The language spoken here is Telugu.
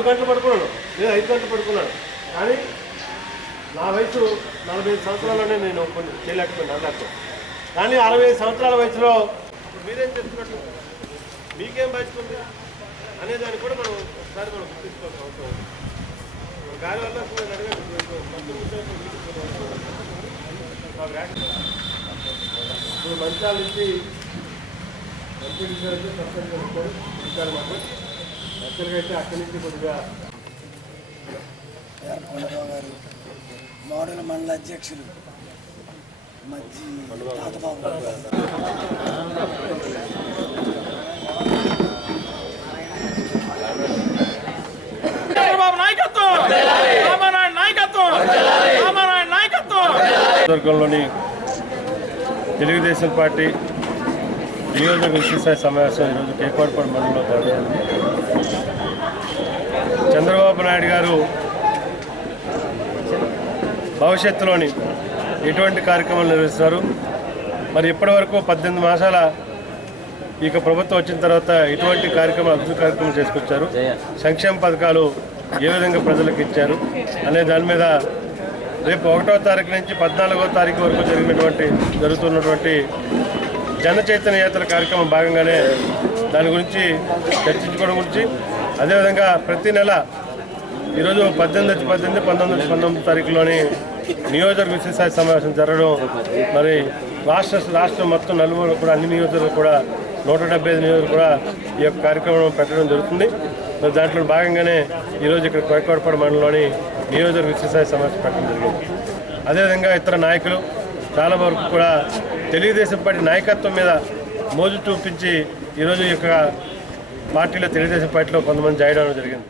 4 గంటలు పడుకున్నాడు, నేను 5 గంటలు పడుకున్నాడు. కానీ నా వయసు 45 సంవత్సరాల్లోనే నేను కొన్ని చేయలేకపోయాను అన్నట్టు. కానీ 65 సంవత్సరాల వయసులో మీరేం చేస్తున్నట్టు, మీకేం బయటకుంది అనేదాన్ని కూడా మనం ఒకసారి మనం గుర్తించుకోవాల్సిన అవసరం ఉంది. గాలి వల్ల ఇప్పుడు మంచాల నుంచి మంచి విషయాలు సస్పెండ్ చేస్తారు విషయాలు మాత్రం యాక్చువల్గా అయితే అక్కడి నుంచి కొద్దిగా గారు మోడల్ మండల అధ్యక్షులు మధ్య తాతబాబు వర్గంలోని తెలుగుదేశం పార్టీ నియోజకవర్గ విశేష సమావేశం ఈరోజు కేకోటపాడు మండలంలో జరగనుంది. చంద్రబాబు నాయుడు గారు భవిష్యత్తులోని ఎటువంటి కార్యక్రమాలు నిర్వహిస్తారు, మరి ఇప్పటి వరకు 18 మాసాల ఇక ప్రభుత్వం వచ్చిన తర్వాత ఎటువంటి కార్యక్రమాలు అభివృద్ధి కార్యక్రమాలు చేసుకొచ్చారు, సంక్షేమ పథకాలు ఏ విధంగా ప్రజలకు ఇచ్చారు అనే దాని మీద రేపు 1వ తారీఖు నుంచి 14వ తారీఖు వరకు జరుగుతున్నటువంటి జన చైతన్య యాత్ర కార్యక్రమం భాగంగానే దాని గురించి చర్చించుకోవడం గురించి, అదేవిధంగా ప్రతి నెల ఈరోజు 18, 19 తారీఖులోని నియోజకవర్గ విశేష సమావేశం జరగడం, మరి రాష్ట్రం మొత్తం నలుగురు కూడా అన్ని నియోజకవర్గాలు కూడా 175 నియోజకవర్గాలు కూడా ఈ యొక్క కార్యక్రమం పెట్టడం జరుగుతుంది. మరి దాంట్లో భాగంగానే ఈరోజు ఇక్కడ కేకోటపాడు మండలంలోని నియోజకవర్గ విశేష సమావేశం పెట్టడం జరిగింది. అదేవిధంగా ఇతర నాయకులు చాలా వరకు కూడా తెలుగుదేశం పార్టీ నాయకత్వం మీద మోజు చూపించి ఈరోజు ఈ యొక్క పార్టీలో తెలుగుదేశం పార్టీలో కొంతమంది జాయిన్ అవ్వడం జరిగింది.